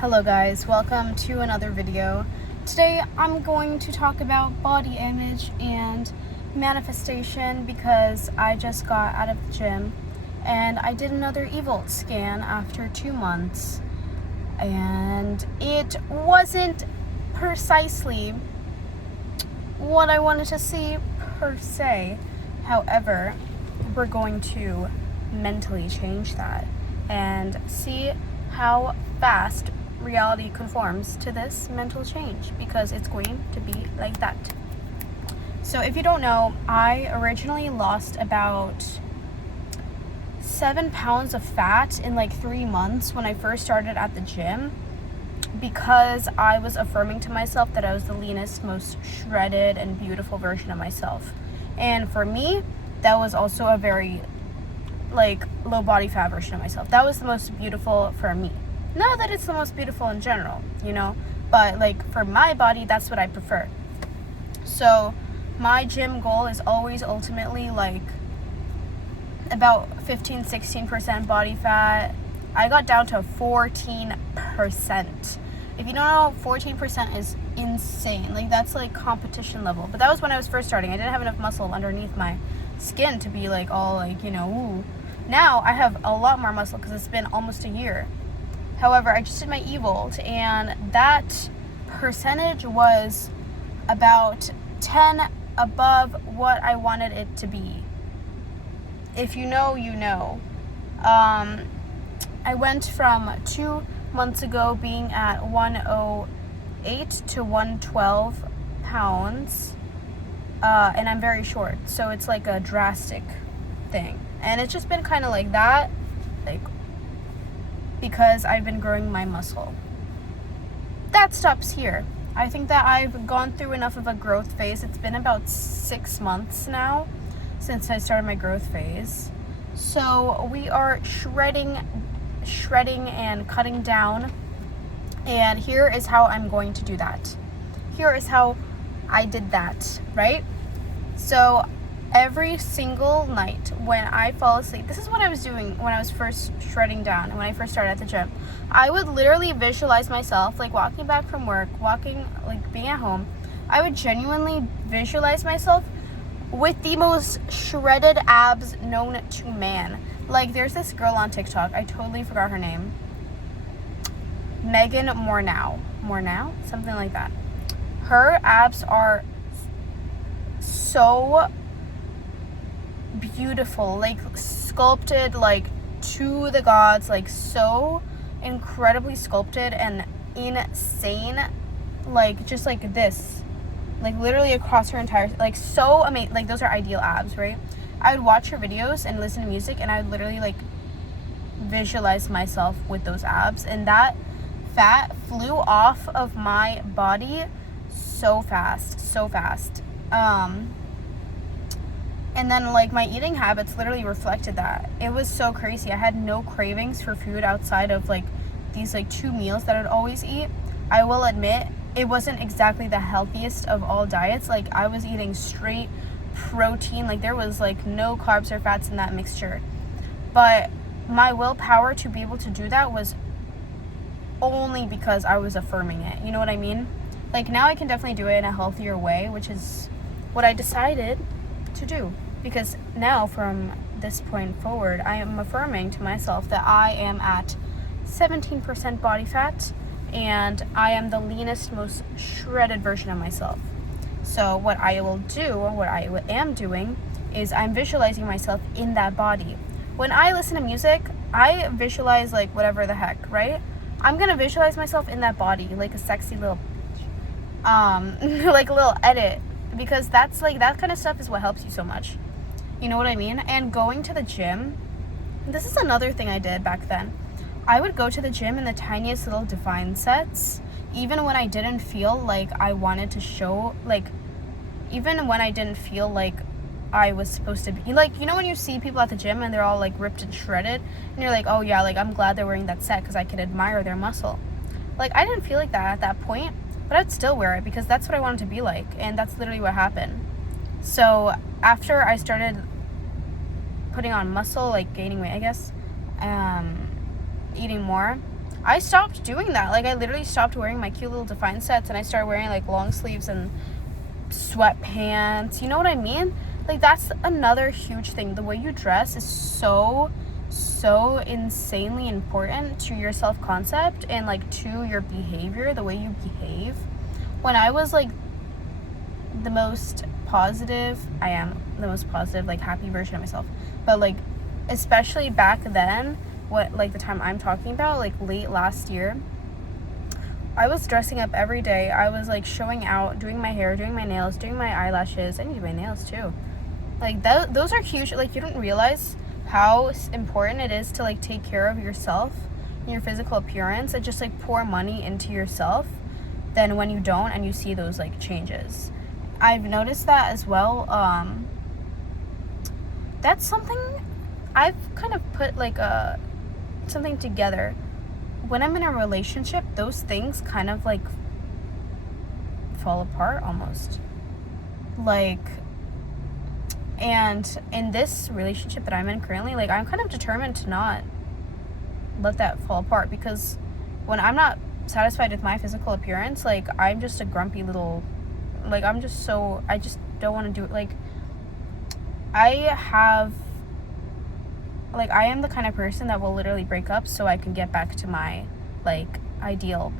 Hello guys, welcome to another video. Today I'm going to talk about body image and manifestation because I just got out of the gym and I did another Evolt scan after 2 months and it wasn't precisely what I wanted to see per se. However, we're going to mentally change that and see how fast reality conforms to this mental change, because it's going to be like that. So if you don't know, I originally lost about 7 pounds of fat in like 3 months when I first started at the gym, because I was affirming to myself that I was the leanest, most shredded and beautiful version of myself. And for me, that was also a very low body fat version of myself. That was the most beautiful for me. Not that it's the most beautiful in general, but for my body, that's what I prefer. So my gym goal is always ultimately about 15-16% body fat. I got down to 14%. If you don't know, 14% is insane. That's competition level. But that was when I was first starting. I didn't have enough muscle underneath my skin to be ooh. Now I have a lot more muscle because it's been almost a year. However, I just did my Evolt, and that percentage was about 10 above what I wanted it to be. If you know, you know. I went from 2 months ago being at 108 to 112 pounds, and I'm very short, so it's like a drastic thing. And it's just been kind of like that, because I've been growing my muscle. That stops here. I think that I've gone through enough of a growth phase. It's been about 6 months now since I started my growth phase. So we are shredding and cutting down. And here is how I'm going to do that. Here is how I did that, right? So every single night when I fall asleep, this is what I was doing when I was first shredding down and when I first started at the gym. I would literally visualize myself walking back from work, being at home. I would genuinely visualize myself with the most shredded abs known to man. There's this girl on TikTok, I totally forgot her name. Megan Mornow, something like that. Her abs are so beautiful, sculpted to the gods, so incredibly sculpted and insane, just this, literally across her entire, so amazing. Those are ideal abs, right? I would watch her videos and listen to music, and I would literally visualize myself with those abs, and that fat flew off of my body so fast. And then my eating habits literally reflected that. It was so crazy. I had no cravings for food outside of these 2 meals that I'd always eat. I will admit it wasn't exactly the healthiest of all diets. I was eating straight protein. There was no carbs or fats in that mixture. But my willpower to be able to do that was only because I was affirming it. You know what I mean? Now I can definitely do it in a healthier way, which is what I decided to do. Because now, from this point forward, I am affirming to myself that I am at 17% body fat and I am the leanest, most shredded version of myself. So what I am doing is I'm visualizing myself in that body. When I listen to music, I visualize whatever the heck, right? I'm gonna visualize myself in that body, a sexy little a little edit, because that's that kind of stuff is what helps you so much. You know what I mean? And going to the gym, this is another thing I did back then. I would go to the gym in the tiniest little Define sets, even when I didn't feel like I wanted to show, even when I didn't feel like I was supposed to be, when you see people at the gym and they're all ripped and shredded, and you're oh yeah, I'm glad they're wearing that set because I could admire their muscle. I didn't feel like that at that point, but I'd still wear it because that's what I wanted to be like, and that's literally what happened. So after I started putting on muscle, gaining weight, I guess, eating more, I stopped doing that. Like, I literally stopped wearing my cute little Define sets, and I started wearing like long sleeves and sweatpants. You know what I mean? Like, that's another huge thing. The way you dress is so insanely important to your self-concept and like to your behavior, the way you behave. When I was like the most positive, I am the most positive, like happy version of myself, but like especially back then, what like the time I'm talking about, like late last year, I was dressing up every day. I was like showing out, doing my hair, doing my nails, doing my eyelashes. I need to do my nails too. Like those are huge. Like, you don't realize how important it is to like take care of yourself and your physical appearance, and just like pour money into yourself than when you don't and you see those like changes. I've noticed that as well. That's something I've kind of put like something together. When I'm in a relationship, those things kind of like fall apart almost. Like, and in this relationship that I'm in currently, like, I'm kind of determined to not let that fall apart, because when I'm not satisfied with my physical appearance, like, I'm just a grumpy little, like, I just don't want to do it. Like, I am the kind of person that will literally break up so I can get back to my, like, ideal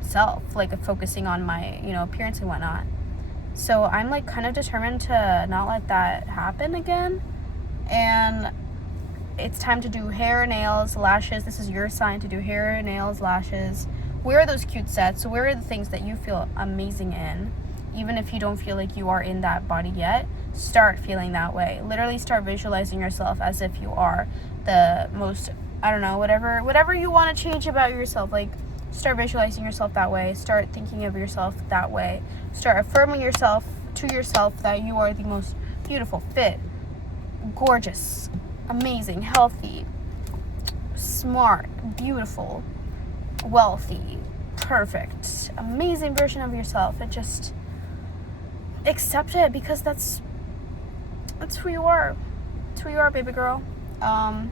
self, like, focusing on my, you know, appearance and whatnot. So I'm like kind of determined to not let that happen again. And it's time to do hair, nails, lashes. This is your sign to do hair, nails, lashes. Wear those cute sets. Wear the things that you feel amazing in. Even if you don't feel like you are in that body yet, start feeling that way. Literally start visualizing yourself as if you are the most, I don't know, whatever you want to change about yourself. Like, start visualizing yourself that way. Start thinking of yourself that way. Start affirming yourself to yourself that you are the most beautiful, fit, gorgeous, amazing, healthy, smart, beautiful, wealthy, perfect, amazing version of yourself. And just accept it, because that's who you are. It's who you are, baby girl. Bye-bye.